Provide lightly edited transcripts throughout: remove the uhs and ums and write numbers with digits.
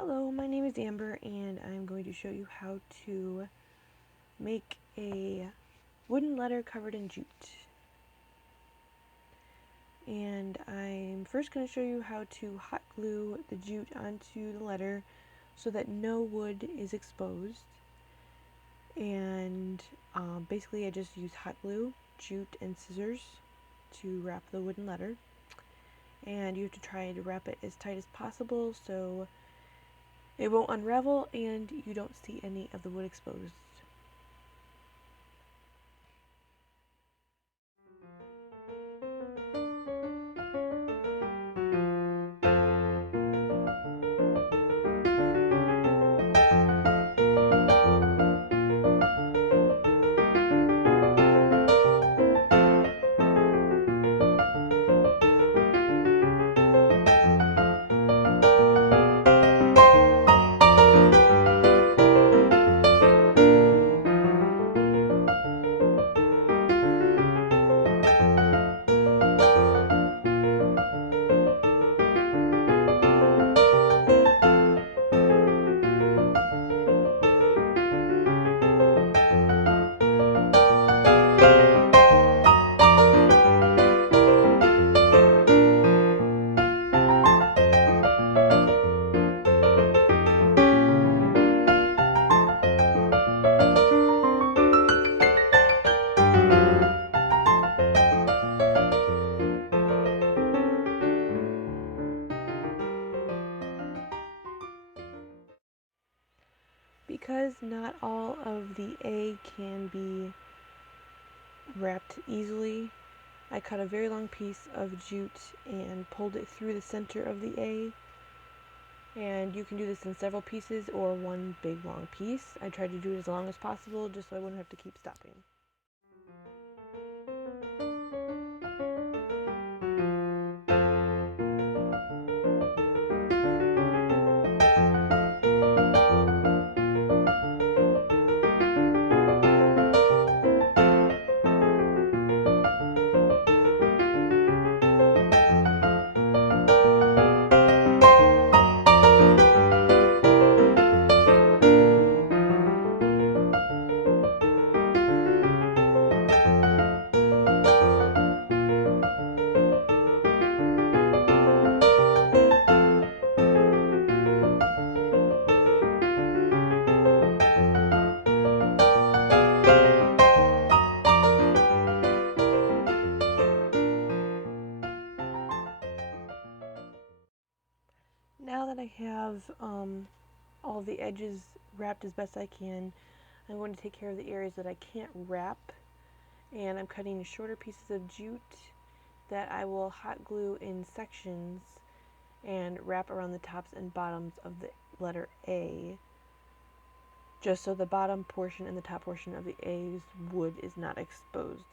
Hello, my name is Amber and I'm going to show you how to make a wooden letter covered in jute. And I'm first going to show you how to hot glue the jute onto the letter so that no wood is exposed. And basically I just use hot glue, jute, and scissors to wrap the wooden letter. And you have to try to wrap it as tight as possible so it won't unravel and you don't see any of the wood exposed. Because not all of the A can be wrapped easily, I cut a very long piece of jute and pulled it through the center of the A. And you can do this in several pieces or one big long piece. I tried to do it as long as possible just so I wouldn't have to keep stopping. Now that I have all the edges wrapped as best I can, I'm going to take care of the areas that I can't wrap, and I'm cutting shorter pieces of jute that I will hot glue in sections and wrap around the tops and bottoms of the letter A, just so the bottom portion and the top portion of the A's wood is not exposed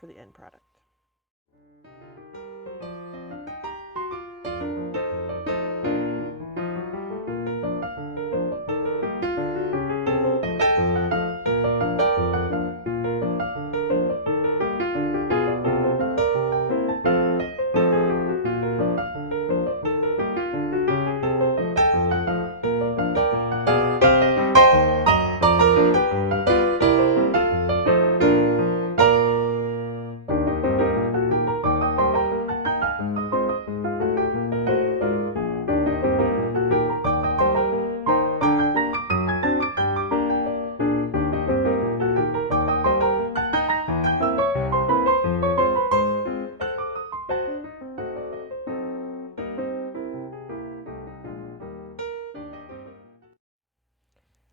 for the end product.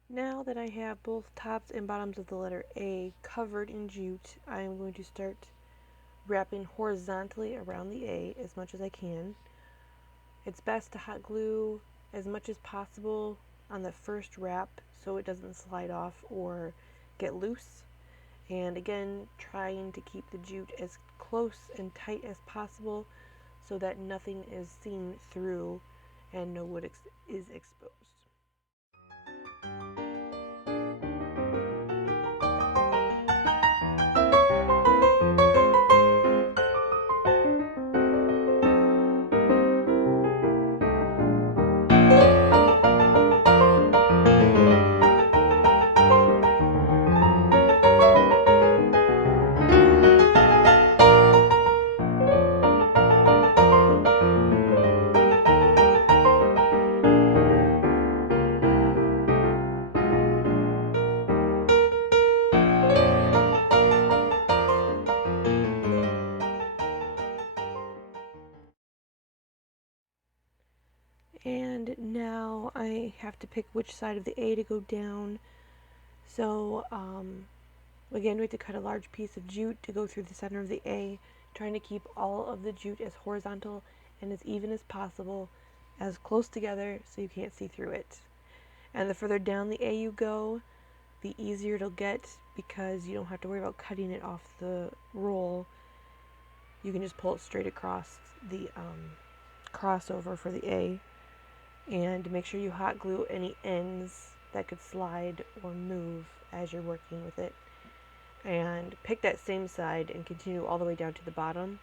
Now that I have both tops and bottoms of the letter A covered in jute, I am going to start wrapping horizontally around the A as much as I can. It's best to hot glue as much as possible on the first wrap so it doesn't slide off or get loose. And again, trying to keep the jute as close and tight as possible so that nothing is seen through and no wood is exposed. have to pick which side of the A to go down. So again, we have to cut a large piece of jute to go through the center of the A, trying to keep all of the jute as horizontal and as even as possible, as close together so you can't see through it. And the further down the A you go, the easier it'll get, because you don't have to worry about cutting it off the roll. You can just pull it straight across the crossover for the A, and make sure you hot glue any ends that could slide or move as you're working with it. And pick that same side and continue all the way down to the bottom,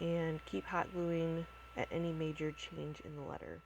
and keep hot gluing at any major change in the letter.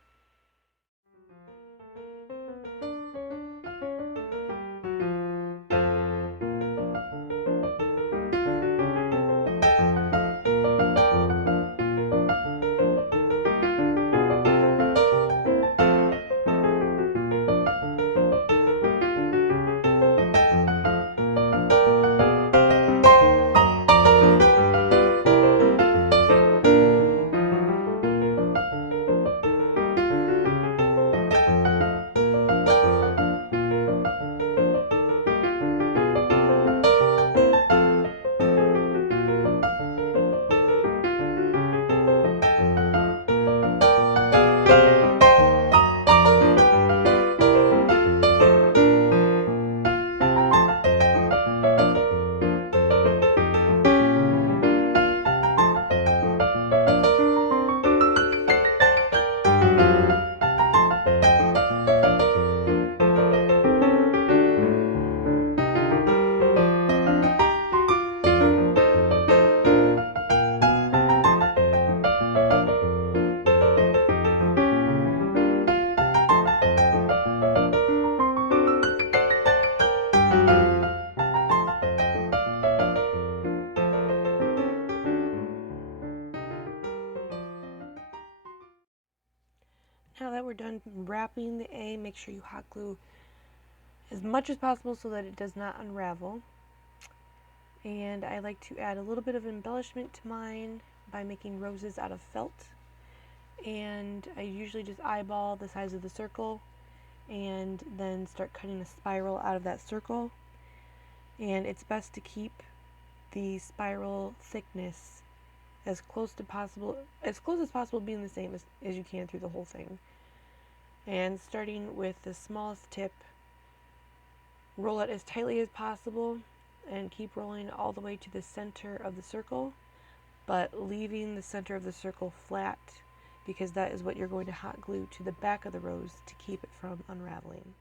Now that we're done wrapping the A, make sure you hot glue as much as possible so that it does not unravel. And I like to add a little bit of embellishment to mine by making roses out of felt. And I usually just eyeball the size of the circle and then start cutting a spiral out of that circle. And it's best to keep the spiral thickness as close as possible being the same as you can through the whole thing. And starting with the smallest tip, roll it as tightly as possible and keep rolling all the way to the center of the circle, but leaving the center of the circle flat, because that is what you're going to hot glue to the back of the rose to keep it from unraveling.